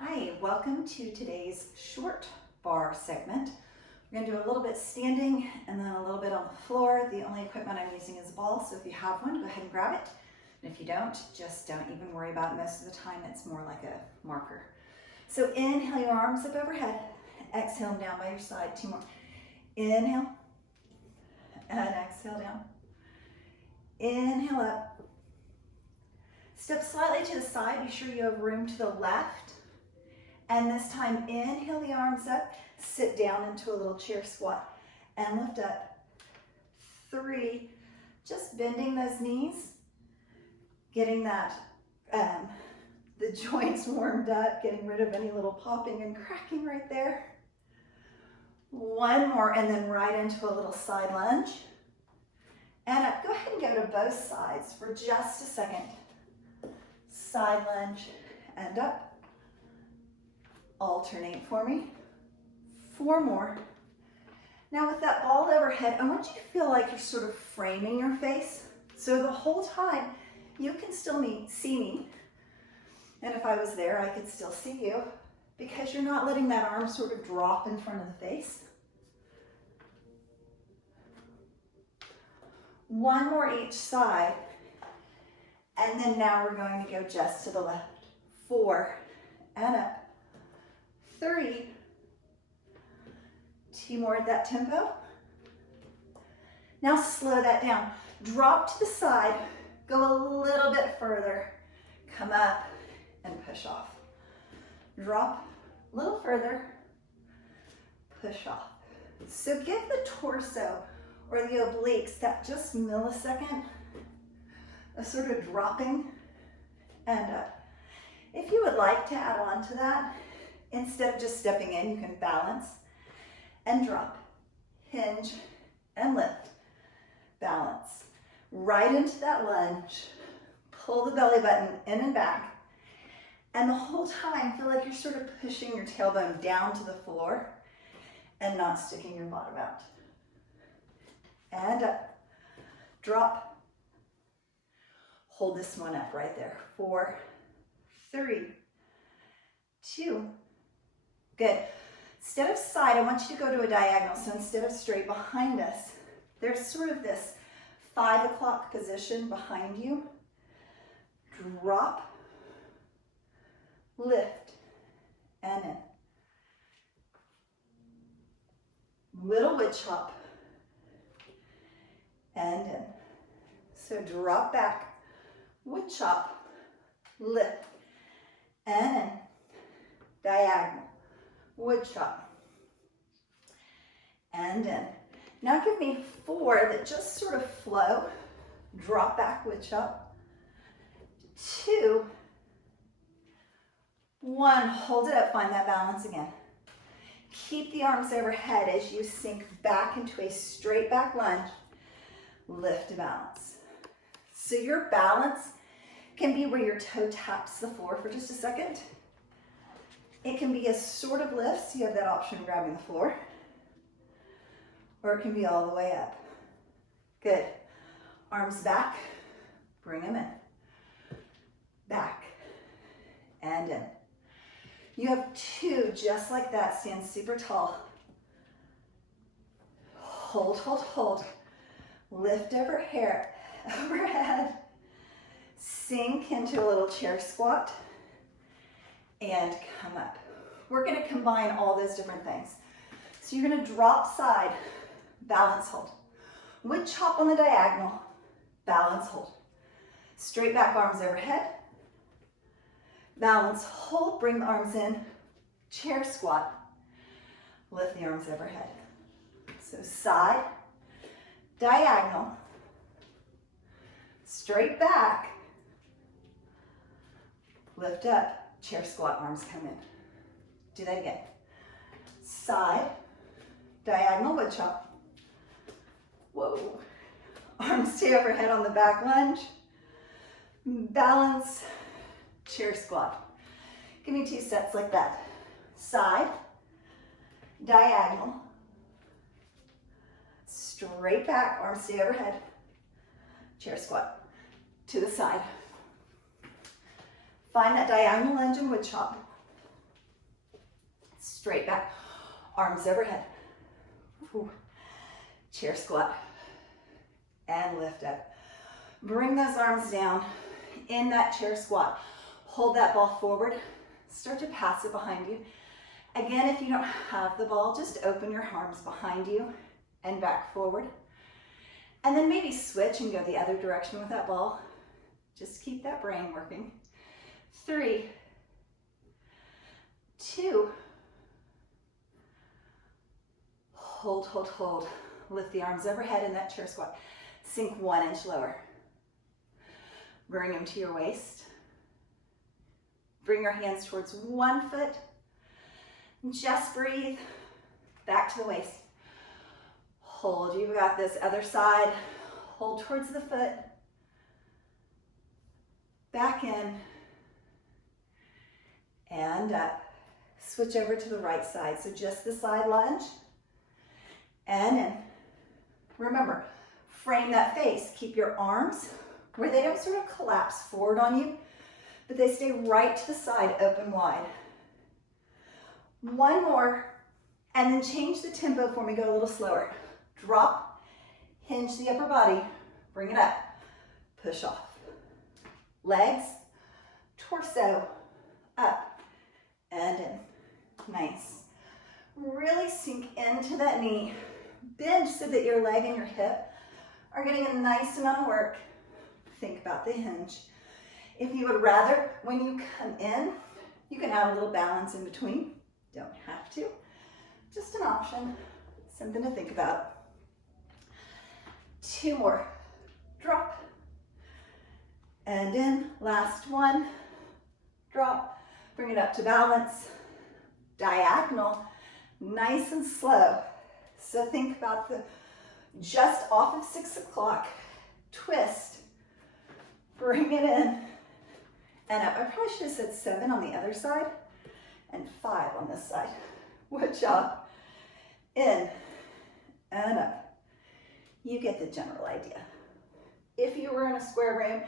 Hi, welcome to today's short bar segment. We're going to do a little bit standing and then a little bit on the floor. The only equipment I'm using is a ball, so if you have one, go ahead and grab it. And if you don't, just don't even worry about it. Most of the time, it's more like a marker. So inhale your arms up overhead. Exhale them down by your side. Two more. Inhale and exhale down. Inhale up. Step slightly to the side. Be sure you have room to the left. And this time, inhale the arms up, sit down into a little chair squat, and lift up. 3, just bending those knees, getting that, the joints warmed up, getting rid of any little popping and cracking right there. 1 more, and then right into a little side lunge. And up, go ahead and go to both sides for just a second. Side lunge and up. Alternate for me. 4 more. Now with that ball overhead, I want you to feel like you're sort of framing your face. So the whole time, you can still see me. And if I was there, I could still see you because you're not letting that arm sort of drop in front of the face. 1 more each side. And then now we're going to go just to the left. 4 and up. 3, 2 more at that tempo. Now slow that down. Drop to the side, go a little bit further, come up and push off. Drop a little further, push off. So give the torso or the obliques that just millisecond of sort of dropping and up. If you would like to add on to that, instead of just stepping in, you can balance and drop, hinge and lift, balance. Right into that lunge, pull the belly button in and back, and the whole time feel like you're sort of pushing your tailbone down to the floor and not sticking your bottom out. And up, drop, hold this one up right there. 4, 3, 2, good. Instead of side, I want you to go to a diagonal. So instead of straight behind us, there's sort of this 5 o'clock position behind you. Drop, lift, and in. Little witch hop, and in. So drop back, witch hop, lift, and in. Diagonal. Wood chop, and in. Now give me 4 that just sort of flow. Drop back, wood chop. 2, 1, hold it up, find that balance again. Keep the arms overhead as you sink back into a straight back lunge. Lift to balance. So your balance can be where your toe taps the floor for just a second. It can be a sort of lift, so you have that option of grabbing the floor. Or it can be all the way up. Good. Arms back, bring them in. Back and in. You have 2 just like that, stand super tall. Hold, hold, hold. Lift overhead. Sink into a little chair squat. And come up. We're going to combine all those different things. So you're going to drop side, balance hold. Witch hop on the diagonal, balance hold. Straight back arms overhead. Balance hold, bring the arms in. Chair squat. Lift the arms overhead. So side, diagonal, straight back, lift up. Chair squat, arms come in. Do that again. Side, diagonal wood chop. Whoa. Arms stay overhead on the back lunge. Balance, chair squat. Give me 2 sets like that. Side, diagonal, straight back, arms stay overhead. Chair squat. To the side. Find that diagonal lunge and wood chop. straight back, arms overhead. Whew. Chair squat, and lift up. Bring those arms down in that chair squat. Hold that ball forward, start to pass it behind you. Again, if you don't have the ball, just open your arms behind you and back forward. And then maybe switch and go the other direction with that ball. Just keep that brain working. 3, 2, hold, hold, hold. Lift the arms overhead in that chair squat. Sink 1 inch lower. Bring them to your waist. Bring your hands towards one foot. Just breathe. Back to the waist. Hold, you've got this. Other side. Hold towards the foot. Back in. And up. Switch over to the right side. So just the side lunge. And in. Remember, frame that face. Keep your arms where they don't sort of collapse forward on you, but they stay right to the side, open wide. One more, and then change the tempo for me. Go a little slower. Drop, hinge the upper body, bring it up, push off. Legs, torso, up, and in. Nice. Really sink into that knee. Bend so that your leg and your hip are getting a nice amount of work. Think about the hinge. If you would rather, when you come in, you can add a little balance in between. Don't have to. Just an option, something to think about. 2 more. Drop. And in. Last one. Drop. Bring it up to balance. Diagonal. Nice and slow. So think about the just off of 6 o'clock. Twist. Bring it in. And up. I probably should have said 7 on the other side and 5 on this side. Wood chop. In and up. You get the general idea. If you were in a square room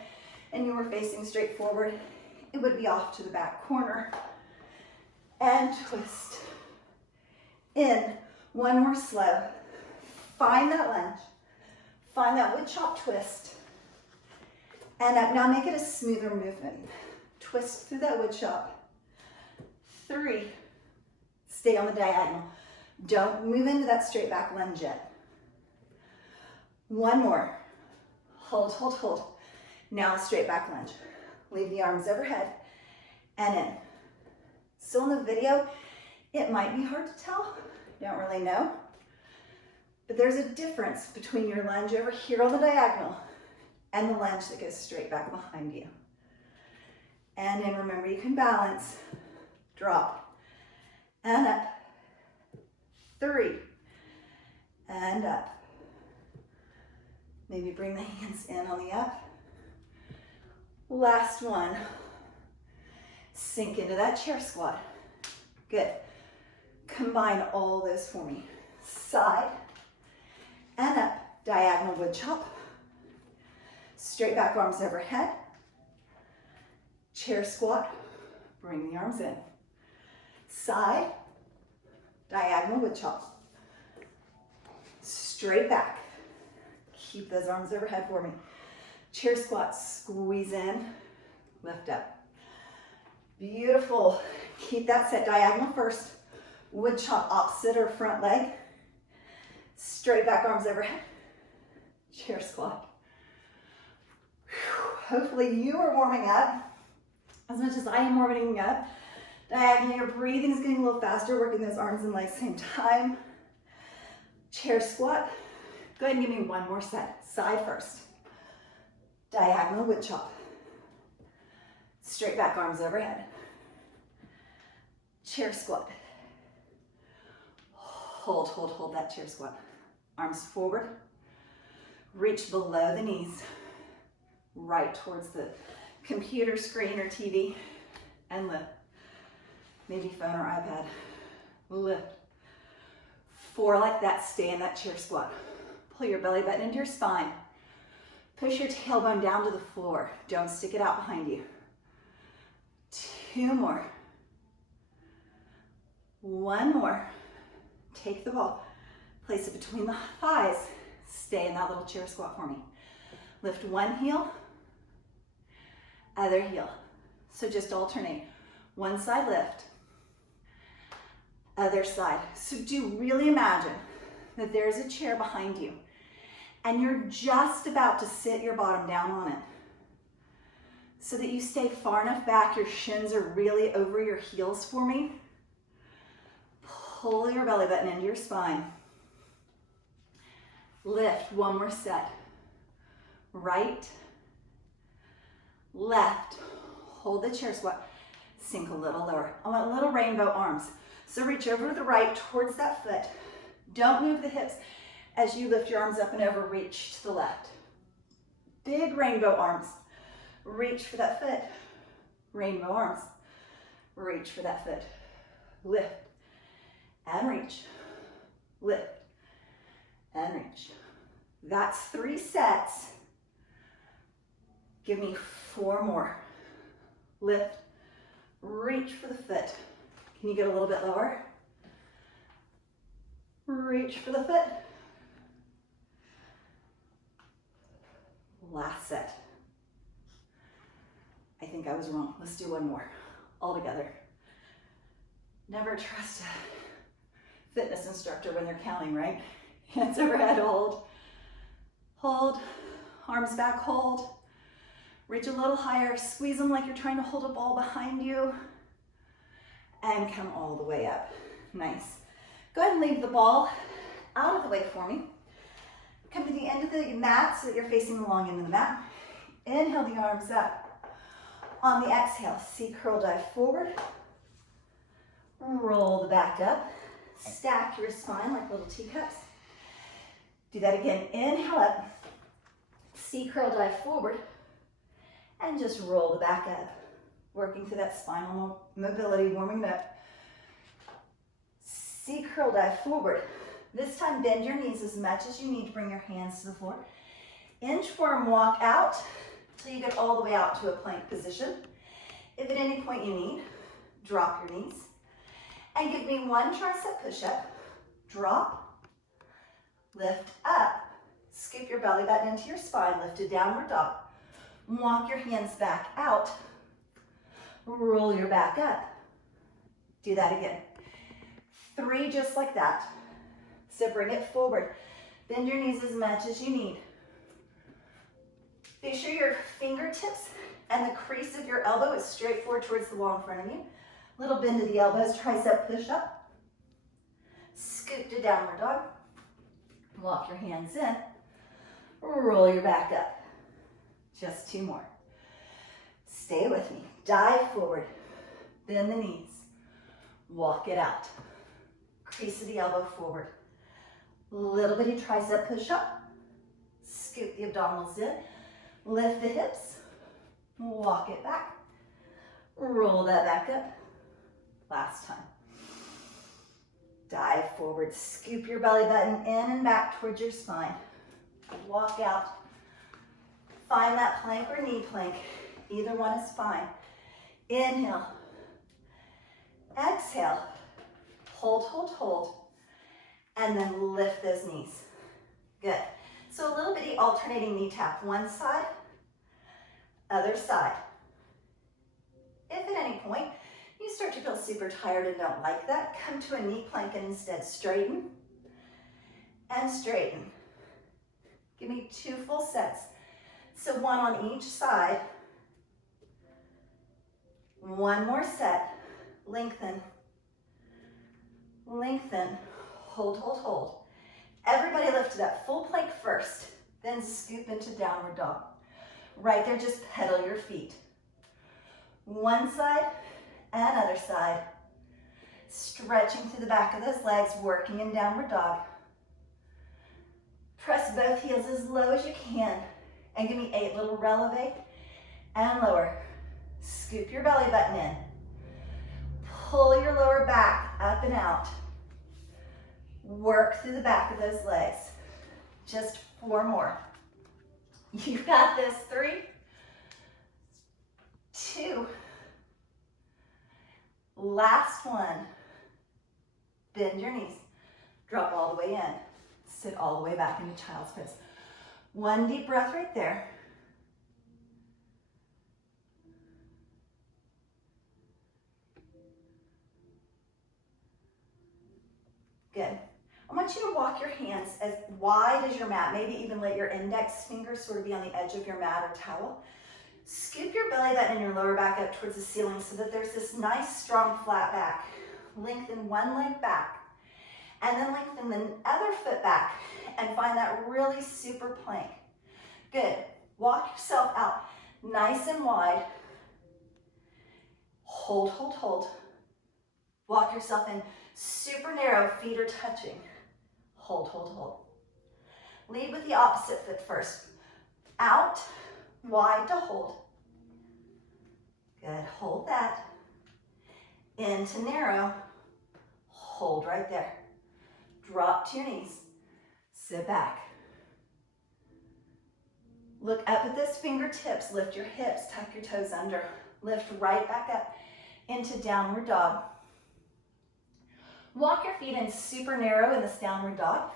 and you were facing straight forward, it would be off to the back corner. And twist. In. One more slow. Find that lunge. Find that wood chop twist. And up. Now make it a smoother movement. Twist through that wood chop. 3. Stay on the diagonal. Don't move into that straight back lunge yet. 1 more. Hold, hold, hold. Now a straight back lunge. Leave the arms overhead and in. So in the video, it might be hard to tell. Don't really know. But there's a difference between your lunge over here on the diagonal and the lunge that goes straight back behind you. And then remember, you can balance. Drop. And up. 3. And up. Maybe bring the hands in on the up. Last one. Sink into that chair squat. Good. Combine all those for me. Side and up. Diagonal wood chop. Straight back arms overhead. Chair squat. Bring the arms in. Side. Diagonal wood chop. Straight back. Keep those arms overhead for me. Chair squat. Squeeze in. Lift up. Beautiful. Keep that set. Diagonal first. Wood chop opposite or front leg. Straight back arms overhead. Chair squat. Hopefully you are warming up as much as I am warming up. Diagonal, your breathing is getting a little faster, working those arms and legs same time. Chair squat. Go ahead and give me one more set. Side first. Diagonal wood chop. Straight back arms overhead. Chair squat. Hold, hold, hold that chair squat. Arms forward. Reach below the knees. Right towards the computer screen or TV. And lift. Maybe phone or iPad. Lift. 4 like that. Stay in that chair squat. Pull your belly button into your spine. Push your tailbone down to the floor. Don't stick it out behind you. 2 more. One more. Take the ball, place it between the thighs. Stay in that little chair squat for me. Lift one heel, other heel. So just alternate. One side lift, other side. So do really imagine that there's a chair behind you and you're just about to sit your bottom down on it so that you stay far enough back, your shins are really over your heels for me. Pull your belly button into your spine. Lift, one more set. Right, left, hold the chair squat, sink a little lower. I want little rainbow arms. So reach over to the right towards that foot. Don't move the hips as you lift your arms up and over, reach to the left. Big rainbow arms. Reach for that foot. Rainbow arms. Reach for that foot. Lift and reach. Lift and reach. That's 3 sets. Give me 4 more. Lift, reach for the foot. Can you get a little bit lower? Reach for the foot. Last set. I think I was wrong. Let's do one more. All together. Never trust a fitness instructor when they're counting, right? Hands overhead, hold. Hold. Arms back, hold. Reach a little higher. Squeeze them like you're trying to hold a ball behind you. And come all the way up. Nice. Go ahead and leave the ball out of the way for me. Come to the end of the mat so that you're facing the long end of the mat. Inhale the arms up. On the exhale, C curl dive forward. Roll the back up. Stack your spine like little teacups. Do that again. Inhale up. C curl dive forward. And just roll the back up. Working through that spinal mobility, warming it up. C curl dive forward. This time bend your knees as much as you need to bring your hands to the floor. Inchworm walk out till you get all the way out to a plank position. If at any point you need, drop your knees. And give me 1 tricep push-up. Drop, lift up, scoop your belly button into your spine, lift a downward dog. Walk your hands back out. Roll your back up. Do that again. 3 just like that. So bring it forward. Bend your knees as much as you need. Be sure your fingertips and the crease of your elbow is straight forward towards the wall in front of you. Little bend of the elbows, tricep push up. Scoop to downward dog. Walk your hands in. Roll your back up. Just 2 more. Stay with me. Dive forward. Bend the knees. Walk it out. Crease of the elbow forward. Little bitty tricep push up. Scoop the abdominals in. Lift the hips. Walk it back. Roll that back up. Last time. Dive forward. Scoop your belly button in and back towards your spine. Walk out. Find that plank or knee plank. Either one is fine. Inhale. Exhale. Hold, hold, hold. And then lift those knees. Good. So a little bitty alternating knee tap. One side, other side. If at any point you start to feel super tired and don't like that, come to a knee plank and instead straighten and straighten. Give me 2 full sets. So 1 on each side. 1 more set. Lengthen. Lengthen. Hold, hold, hold. Everybody lift to that full plank first, then scoop into downward dog. Right there, just pedal your feet. 1 side and other side. Stretching through the back of those legs, working in downward dog. Press both heels as low as you can. And give me 8 little releve and lower. Scoop your belly button in. Pull your lower back up and out. Work through the back of those legs. Just 4 more. You've got this. 3, 2, last one. Bend your knees. Drop all the way in. Sit all the way back into child's pose. One deep breath right there. Good. I want you to walk your hands as wide as your mat. Maybe even let your index fingers sort of be on the edge of your mat or towel. Scoop your belly button and your lower back up towards the ceiling so that there's this nice, strong, flat back. Lengthen one leg back. And then lengthen the other foot back and find that really super plank. Good. Walk yourself out nice and wide. Hold, hold, hold. Walk yourself in super narrow, feet are touching. Hold, hold, hold. Lead with the opposite foot first. Out, wide to hold. Good, hold that. Into narrow, hold right there. Drop to your knees, sit back. Look up at those fingertips, lift your hips, tuck your toes under. Lift right back up into downward dog. Walk your feet in super narrow in this downward dog.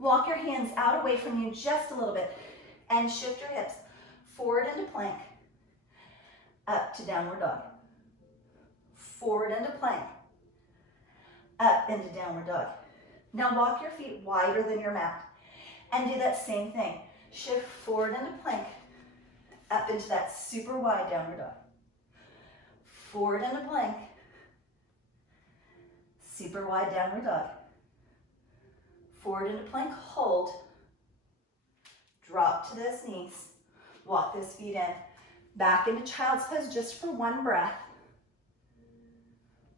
Walk your hands out away from you just a little bit and shift your hips forward into plank, up to downward dog. Forward into plank, up into downward dog. Now walk your feet wider than your mat and do that same thing. Shift forward into plank, up into that super wide downward dog. Forward into plank, super wide downward dog. Forward into plank, hold. Drop to those knees. Walk those feet in. Back into child's pose just for one breath.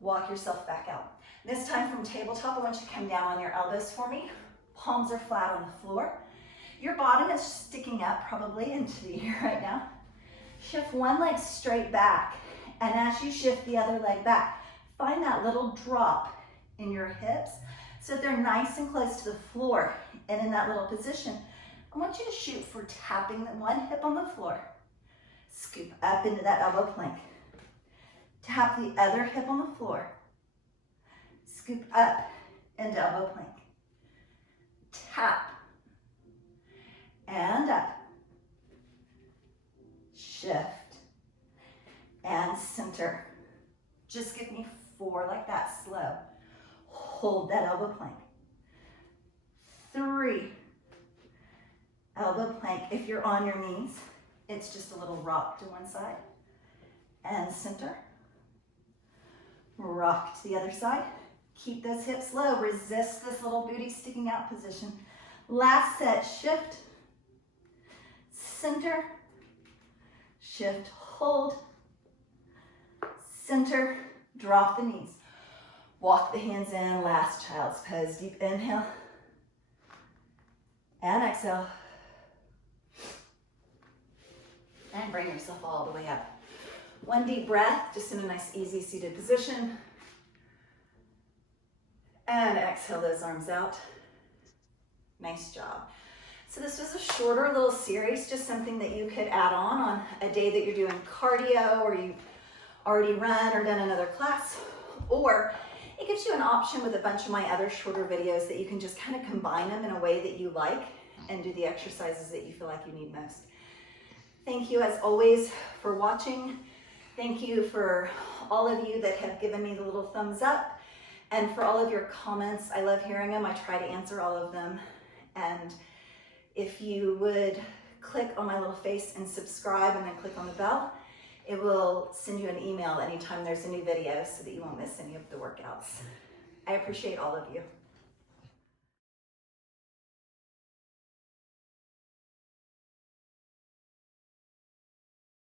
Walk yourself back out. This time from tabletop, I want you to come down on your elbows for me. Palms are flat on the floor. Your bottom is sticking up probably into the air right now. Shift one leg straight back. And as you shift the other leg back, find that little drop in your hips so that they're nice and close to the floor. And in that little position, I want you to shoot for tapping one hip on the floor. Scoop up into that elbow plank. Tap the other hip on the floor. Scoop up into elbow plank. Tap. And up. Shift. And center. Just give me 4 like that, slow. Hold that elbow plank. 3. Elbow plank. If you're on your knees, it's just a little rock to one side. And center. Rock to the other side. Keep those hips low. Resist this little booty sticking out position. Last set, shift. Center. Shift, hold. Center, drop the knees. Walk the hands in, last child's pose. Deep inhale. And exhale. And bring yourself all the way up. One deep breath, just in a nice, easy seated position. And exhale those arms out. Nice job. So this was a shorter little series, just something that you could add on a day that you're doing cardio or you've already run or done another class. Or it gives you an option with a bunch of my other shorter videos that you can just kind of combine them in a way that you like and do the exercises that you feel like you need most. Thank you as always for watching. Thank you for all of you that have given me the little thumbs up and for all of your comments. I love hearing them. I try to answer all of them. And if you would click on my little face and subscribe and then click on the bell, it will send you an email anytime there's a new video so that you won't miss any of the workouts. I appreciate all of you.